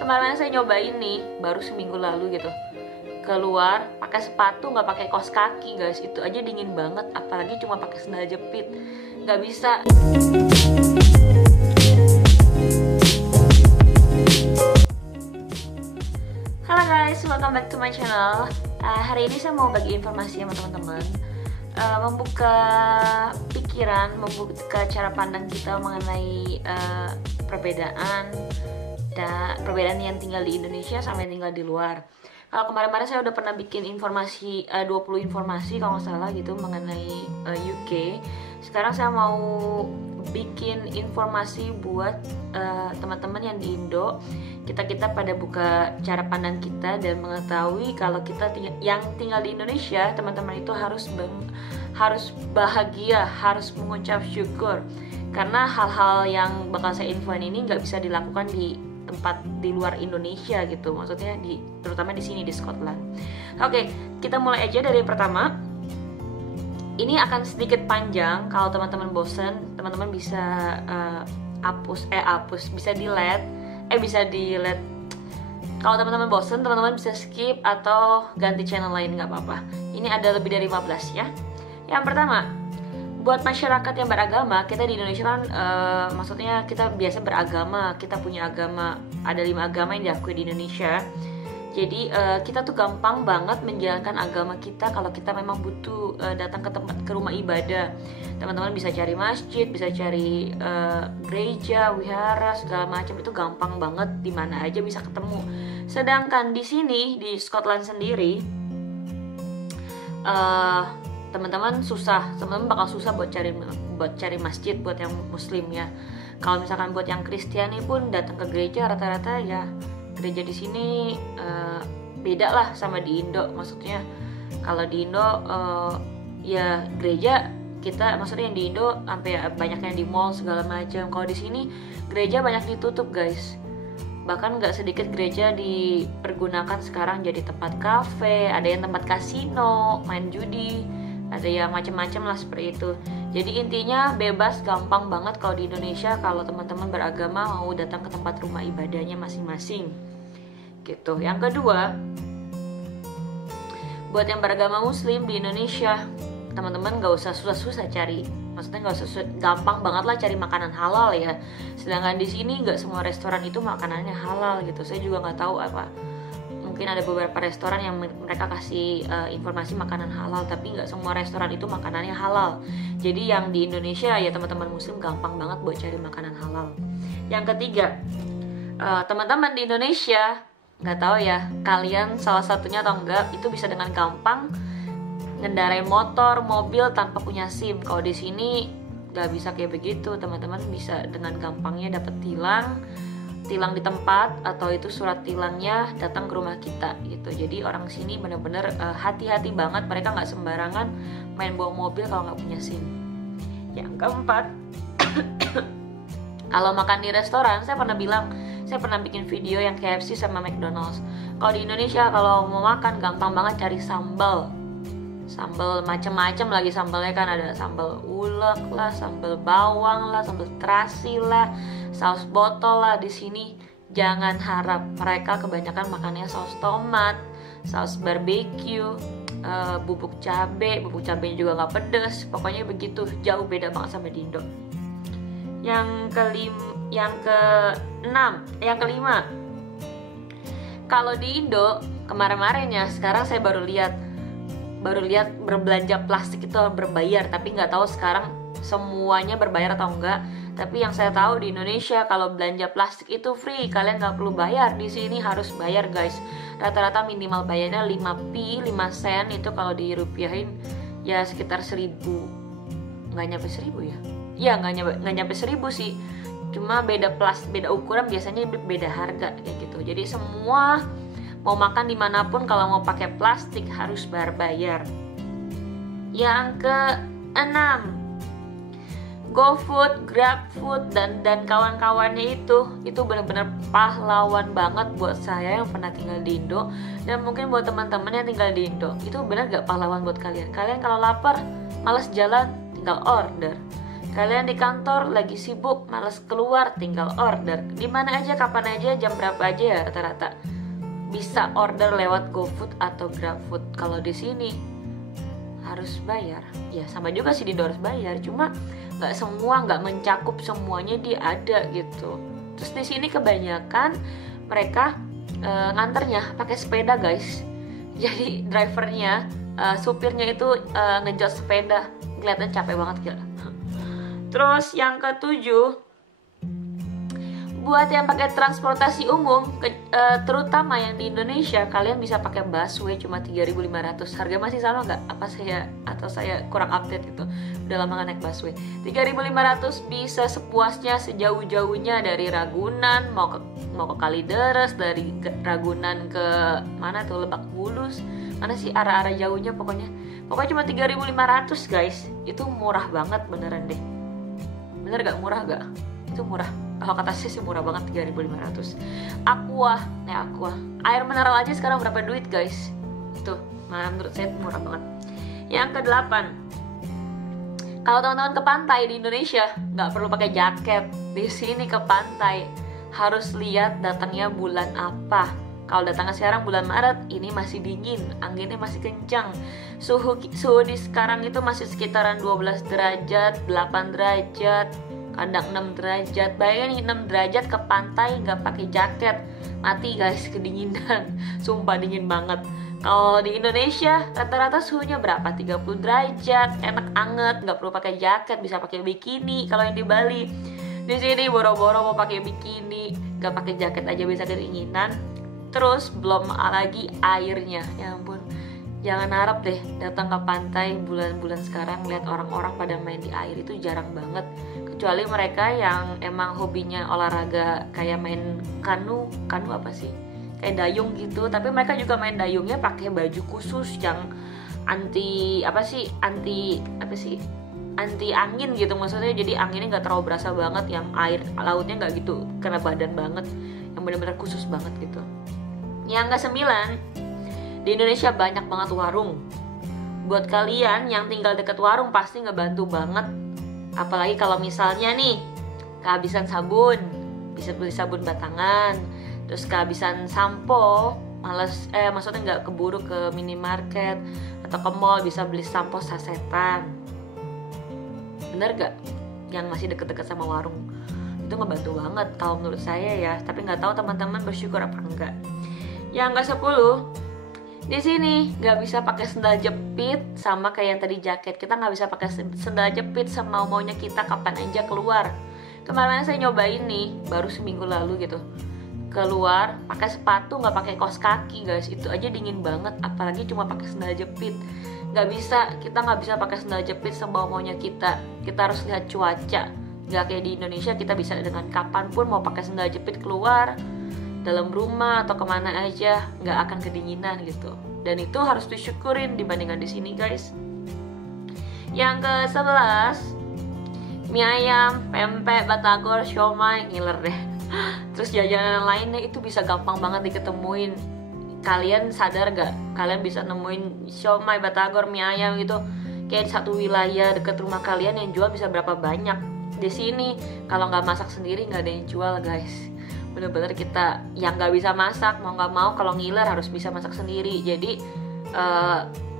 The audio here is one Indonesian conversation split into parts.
Kemarin saya nyobain nih, baru seminggu lalu gitu. Keluar pakai sepatu, nggak pakai kaos kaki guys, itu aja dingin banget, apalagi cuma pakai sandal jepit, nggak bisa. Halo guys, welcome back to my channel. Hari ini saya mau bagi informasi sama teman-teman, membuka pikiran, membuka cara pandang kita mengenai perbedaan yang tinggal di Indonesia sama yang tinggal di luar. Kalau kemarin-kemarin saya udah pernah bikin informasi 20 informasi kalau nggak salah gitu mengenai UK. Sekarang saya mau bikin informasi buat teman-teman yang di Indo. Kita pada buka cara pandang kita dan mengetahui kalau kita yang tinggal di Indonesia, teman-teman itu harus bahagia, harus mengucap syukur. Karena hal-hal yang bakal saya infoin ini nggak bisa dilakukan di tempat di luar Indonesia gitu, maksudnya terutama di sini di Scotland. Oke, kita mulai aja dari pertama. Ini akan sedikit panjang, kalau teman-teman bosen, teman-teman bisa bisa delete. Kalau teman-teman bosen, teman-teman bisa skip atau ganti channel lain, nggak apa-apa. Ini ada lebih dari 15 ya. Yang pertama, buat masyarakat yang beragama, kita di Indonesia kan maksudnya kita biasa beragama, kita punya agama, ada 5 agama yang diakui di Indonesia. Jadi kita tuh gampang banget menjalankan agama kita kalau kita memang butuh datang ke rumah ibadah. Teman-teman bisa cari masjid, bisa cari gereja, wihara, segala macam, itu gampang banget, di mana aja bisa ketemu. Sedangkan di sini di Scotland sendiri teman-teman bakal susah buat cari masjid buat yang muslim ya. Kalau misalkan buat yang Kristiani pun datang ke gereja, rata-rata ya gereja di sini beda lah sama di Indo. Maksudnya kalau di Indo ya gereja kita, maksudnya yang di Indo sampai banyak yang di mall segala macam. Kalau di sini gereja banyak ditutup guys. Bahkan nggak sedikit gereja dipergunakan sekarang jadi tempat kafe, ada yang tempat kasino, main judi, ada yang macam-macam lah seperti itu. Jadi intinya bebas, gampang banget kalau di Indonesia kalau teman-teman beragama mau datang ke tempat rumah ibadahnya masing-masing gitu. Yang kedua, buat yang beragama muslim di Indonesia, teman-teman gak usah susah-susah cari, maksudnya gak usah gampang banget lah cari makanan halal ya. Sedangkan di sini gak semua restoran itu makanannya halal gitu. Saya juga gak tahu apa, mungkin ada beberapa restoran yang mereka kasih informasi makanan halal, tapi nggak semua restoran itu makanannya halal. Jadi yang di Indonesia ya teman-teman muslim gampang banget buat cari makanan halal. Yang ketiga, teman-teman di Indonesia, nggak tahu ya kalian salah satunya atau enggak, itu bisa dengan gampang ngendarai motor, mobil tanpa punya SIM. Kalau di sini nggak bisa kayak begitu, teman-teman bisa dengan gampangnya dapat tilang di tempat, atau itu surat tilangnya datang ke rumah kita gitu. Jadi orang sini bener-bener hati-hati banget, mereka nggak sembarangan main bawa mobil kalau nggak punya SIM. Yang keempat, kalau makan di restoran, saya pernah bikin video yang KFC sama McDonald's. Kalau di Indonesia kalau mau makan gampang banget cari sambal macam-macam lagi. Sambalnya kan ada sambal ulek lah, sambal bawang lah, sambal terasi lah, saus botol lah. Di sini jangan harap, mereka kebanyakan makannya saus tomat, saus barbeque, bubuk cabai juga nggak pedes. Pokoknya begitu, jauh beda banget sama di Indo. Yang kelima, kalau di Indo kemarin-kemarin ya, sekarang saya baru lihat berbelanja plastik itu berbayar, tapi nggak tahu sekarang semuanya berbayar atau enggak. Tapi yang saya tahu di Indonesia kalau belanja plastik itu free, kalian nggak perlu bayar. Di sini harus bayar guys. Rata-rata minimal bayarnya 5 sen, itu kalau dirupiahin ya sekitar 1.000. Nggak nyampe 1.000 ya? Ya nggak nyampe 1.000 sih. Cuma beda ukuran, biasanya beda harga kayak gitu. Jadi semua mau makan dimanapun kalau mau pakai plastik harus bayar. Yang keenam, GoFood, GrabFood dan kawan-kawannya itu benar-benar pahlawan banget buat saya yang pernah tinggal di Indo, dan mungkin buat teman-teman yang tinggal di Indo itu benar gak pahlawan buat kalian. Kalian kalau lapar, malas jalan, tinggal order. Kalian di kantor lagi sibuk, males keluar, tinggal order. Dimana aja, kapan aja, jam berapa aja ya rata-rata bisa order lewat GoFood atau GrabFood. Kalau di sini harus bayar. Ya sama juga sih, di harus bayar. Cuma nggak semua, nggak mencakup semuanya dia ada gitu. Terus di sini kebanyakan mereka nganternya pakai sepeda guys. Jadi drivernya, supirnya itu ngejot sepeda, kelihatan capek banget gila. Terus yang ketujuh, buat yang pakai transportasi umum, terutama yang di Indonesia, kalian bisa pakai busway cuma 3.500. Harga masih sama nggak? Atau saya kurang update gitu. Udah lama nggak naik busway. 3.500 bisa sepuasnya, sejauh-jauhnya dari Ragunan mau ke Kalideres, dari Ragunan ke mana tuh, Lebak Bulus. Mana sih arah-arah jauhnya, pokoknya cuma 3.500 guys. Itu murah banget beneran deh. Bener gak? Murah gak? Itu murah. Kalau kata saya sih murah banget, 3.500. Aqua air mineral aja sekarang berapa duit guys? Itu menurut saya murah banget. Yang ke-8, kalau teman-teman ke pantai di Indonesia nggak perlu pakai jaket. Di sini ke pantai harus lihat datangnya bulan apa. Kalau datangnya sekarang bulan Maret, ini masih dingin, anginnya masih kencang. Suhu di sekarang itu masih sekitaran 12 derajat, 8 derajat, kadang 6 derajat. Bayangin 6 derajat ke pantai nggak pakai jaket, mati guys, kedinginan. Sumpah dingin banget. Kalau di Indonesia rata-rata suhunya berapa? 30 derajat, enak anget, nggak perlu pakai jaket, bisa pakai bikini. Kalau yang di Bali, di sini boro-boro mau pakai bikini, nggak pakai jaket aja bisa kedinginan. Terus belum lagi airnya, ya ampun. Jangan harap deh datang ke pantai bulan-bulan sekarang lihat orang-orang pada main di air, itu jarang banget. Kecuali mereka yang emang hobinya olahraga kayak main kanu apa sih? Kayak dayung gitu, tapi mereka juga main dayungnya pakai baju khusus yang anti angin gitu, maksudnya jadi anginnya nggak terlalu berasa banget, yang air lautnya nggak gitu kena badan banget, yang benar-benar khusus banget gitu. Yang ke-9, di Indonesia banyak banget warung. Buat kalian yang tinggal deket warung pasti ngebantu banget. Apalagi kalau misalnya nih kehabisan sabun, bisa beli sabun batangan. Terus kehabisan sampo, maksudnya nggak keburu ke minimarket atau ke mall, bisa beli sampo sasetan. Bener gak? Yang masih deket-deket sama warung, itu ngebantu banget kalau menurut saya ya. Tapi nggak tahu teman-teman bersyukur apa enggak. Yang ke-10, di sini nggak bisa pakai sendal jepit sama kayak yang tadi jaket. Kita nggak bisa pakai sendal jepit semau-maunya kita kapan aja keluar. Kemarin saya nyobain nih, baru seminggu lalu gitu, keluar pakai sepatu nggak pakai kaos kaki guys, itu aja dingin banget, apalagi cuma pakai sendal jepit. Kita nggak bisa pakai sendal jepit semau-maunya kita harus lihat cuaca. Nggak kayak di Indonesia, kita bisa dengan kapanpun mau pakai sendal jepit keluar dalam rumah atau kemana aja, nggak akan kedinginan gitu. Dan itu harus disyukurin dibandingkan di sini guys. Yang ke-11, mie ayam, pempek, batagor, siomay, ngiler deh. Terus jajanan lainnya itu bisa gampang banget diketemuin. Kalian sadar gak? Kalian bisa nemuin siomay, batagor, mie ayam gitu kayak di satu wilayah deket rumah kalian yang jual bisa berapa banyak. Di sini kalau nggak masak sendiri nggak ada yang jual guys. Bener-bener kita yang nggak bisa masak, mau nggak mau kalau ngiler harus bisa masak sendiri. Jadi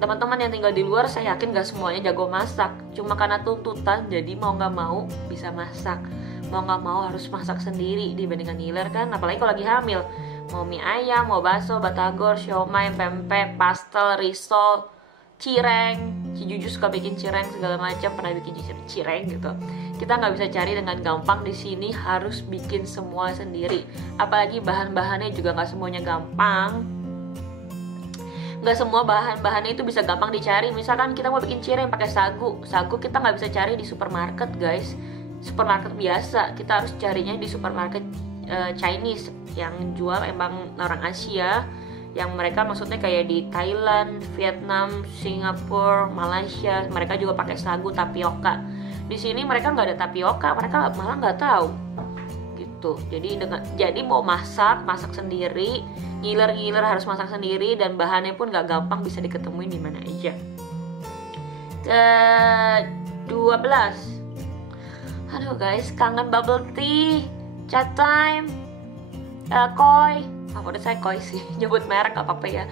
teman-teman yang tinggal di luar, saya yakin nggak semuanya jago masak, cuma karena tuntutan jadi mau nggak mau bisa masak, mau nggak mau harus masak sendiri dibandingkan ngiler kan. Apalagi kalau lagi hamil, mau mie ayam, mau bakso, batagor, siomay, pempek, pastel, risol, cireng. Ci Juju suka bikin cireng segala macam, pernah bikin cireng gitu. Kita nggak bisa cari dengan gampang di sini, harus bikin semua sendiri. Apalagi bahan-bahannya juga nggak semuanya gampang. Nggak semua bahan-bahannya itu bisa gampang dicari. Misalkan kita mau bikin cireng pakai sagu kita nggak bisa cari di supermarket guys. Supermarket biasa, kita harus carinya di supermarket Chinese yang jual emang orang Asia, yang mereka maksudnya kayak di Thailand, Vietnam, Singapura, Malaysia, mereka juga pakai sagu tapioka. Di sini mereka nggak ada tapioka, mereka malah nggak tahu gitu. Jadi mau masak sendiri, ngiler harus masak sendiri, dan bahannya pun nggak gampang bisa diketemuin di mana aja. Ke-12, Aduh guys, kangen bubble tea, chat time, koi. Favorit saya koi sih, nyebut merek gak apa-apa ya.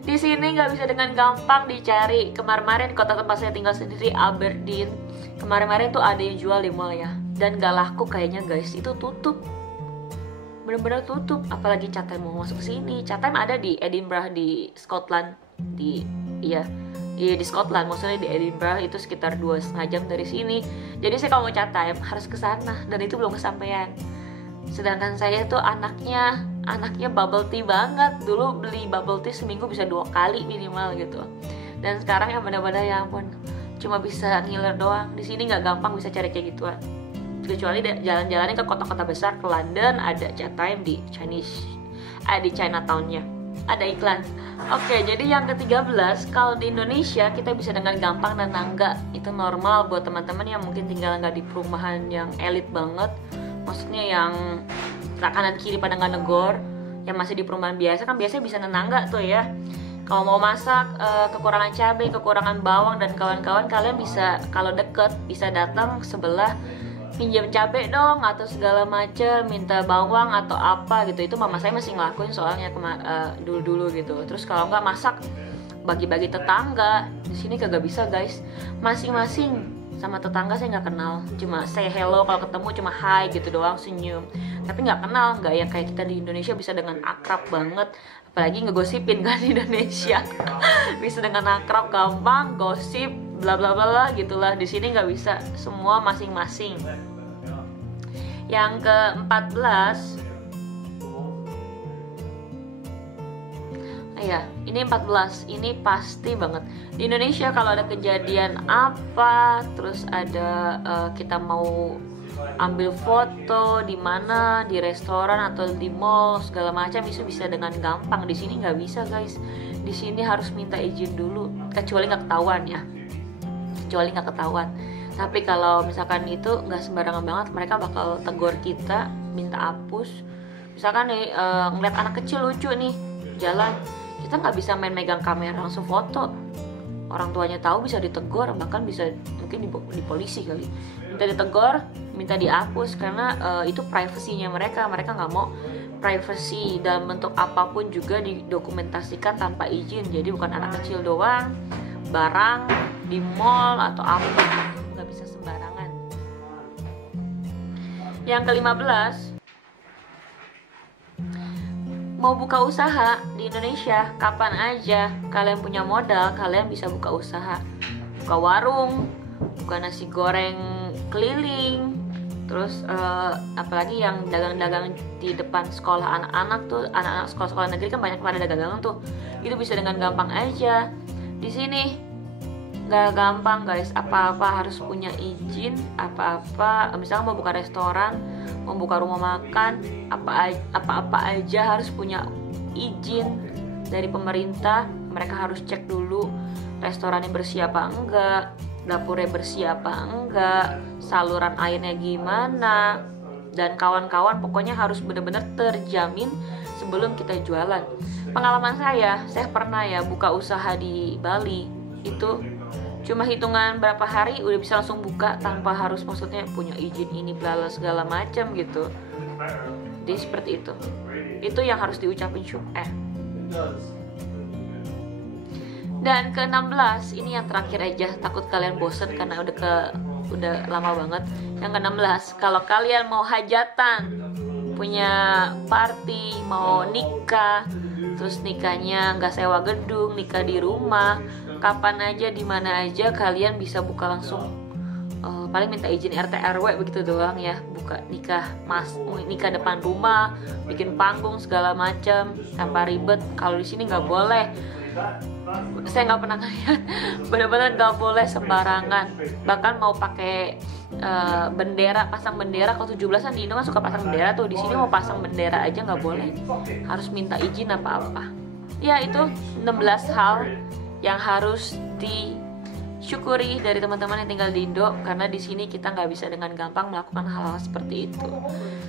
Di sini nggak bisa dengan gampang dicari. Kemarin-kemarin kota tempat saya tinggal sendiri, Aberdeen, kemarin-kemarin tuh ada yang jual di mall ya, dan gak laku kayaknya guys, itu tutup, bener-bener tutup. Apalagi chat time mau masuk ke sini. Chat time ada di Edinburgh di Scotland, di Scotland, maksudnya di Edinburgh, itu sekitar 2,5 jam dari sini. Jadi saya kalau mau chat time harus ke sana, dan itu belum kesampaian. Sedangkan saya tuh anaknya bubble tea banget. Dulu beli bubble tea seminggu bisa 2 kali minimal gitu. Dan sekarang yang benar-benar ya ampun, cuma bisa ngiler doang. Di sini nggak gampang bisa cari kayak gituan. Kecuali jalan-jalannya ke kota-kota besar, ke London ada chat time di Chinatown-nya. Ada iklan. Oke, jadi yang ke-13, kalau di Indonesia kita bisa dengan gampang nenangga. Itu normal buat teman-teman yang mungkin tinggal nggak di perumahan yang elit banget. Maksudnya yang kanan kiri pada nggak negor, yang masih di perumahan biasa kan biasanya bisa nenangga tuh ya. Kalau mau masak kekurangan cabai, kekurangan bawang dan kawan-kawan, kalian bisa, kalau deket bisa datang sebelah, pinjam cabai dong atau segala macam, minta bawang atau apa gitu. Itu mama saya masih ngelakuin soalnya dulu-dulu gitu. Terus kalau nggak masak bagi-bagi tetangga. Di sini kagak bisa guys, masing-masing. Sama tetangga saya nggak kenal, cuma say hello, kalau ketemu cuma hi gitu doang, senyum, tapi nggak kenal. Nggak yang kayak kita di Indonesia bisa dengan akrab banget, apalagi ngegosipin kan di Indonesia. Bisa dengan akrab gampang, gosip bla bla bla gitulah. Di sini nggak bisa, semua masing-masing. Yang ke-14, ya, ini 14, ini pasti banget. Di Indonesia kalau ada kejadian apa, terus ada kita mau ambil foto di mana, di restoran atau di mall segala macam, itu bisa dengan gampang. Di sini nggak bisa guys. Di sini harus minta izin dulu, kecuali nggak ketahuan ya. Tapi kalau misalkan itu nggak sembarangan banget, mereka bakal tegur kita, minta hapus. Misalkan nih ngeliat anak kecil lucu nih jalan, kita nggak bisa main megang kamera langsung foto. Orang tuanya tahu bisa ditegur, bahkan bisa mungkin di polisi kali. Minta ditegur, minta dihapus, karena itu privasinya mereka. Mereka nggak mau privacy dalam bentuk apapun juga didokumentasikan tanpa izin. Jadi bukan anak kecil doang, barang di mall atau apa nggak bisa sembarangan. Yang ke-15, mau buka usaha di Indonesia, kapan aja kalian punya modal, kalian bisa buka usaha, buka warung, buka nasi goreng keliling, terus apalagi yang dagang-dagang di depan sekolah anak-anak tuh, anak-anak sekolah-sekolah negeri kan banyak pada dagang tuh, itu bisa dengan gampang aja. Di sini nggak gampang guys, apa-apa harus punya izin, apa-apa misalnya mau buka restoran, mau buka rumah makan, apa-apa aja harus punya izin dari pemerintah. Mereka harus cek dulu restorannya bersih apa enggak, dapurnya bersih apa enggak, saluran airnya gimana, dan kawan-kawan. Pokoknya harus benar-benar terjamin sebelum kita jualan. Pengalaman saya pernah ya buka usaha di Bali, itu cuma hitungan berapa hari udah bisa langsung buka tanpa harus maksudnya punya izin ini blala segala macam gitu. Jadi seperti itu. Itu yang harus diucapin syukur. Dan ke-16, ini yang terakhir aja, takut kalian bosen karena udah lama banget. Yang ke-16, kalau kalian mau hajatan, punya party, mau nikah, terus nikahnya nggak sewa gedung, nikah di rumah, kapan aja di mana aja kalian bisa buka langsung. Paling minta izin RT RW begitu doang ya, buka nikah depan rumah, bikin panggung segala macam tanpa ribet. Kalau di sini nggak boleh. Saya nggak pernah ngeliat, benar-benar nggak boleh sembarangan. Bahkan mau pakai bendera, pasang bendera, kalau 17-an di Indo kan suka pasang bendera tuh. Di sini mau pasang bendera aja nggak boleh, harus minta izin apa-apa. Ya itu 16 hal yang harus disyukuri dari teman-teman yang tinggal di Indo, karena di sini kita nggak bisa dengan gampang melakukan hal-hal seperti itu.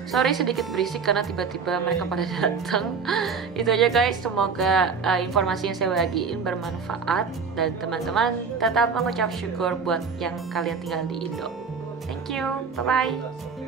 Sorry sedikit berisik karena tiba-tiba mereka pada datang. Itu aja guys, semoga informasi yang saya bagiin bermanfaat dan teman-teman tetap mengucap syukur buat yang kalian tinggal di Indo. Thank you, bye bye.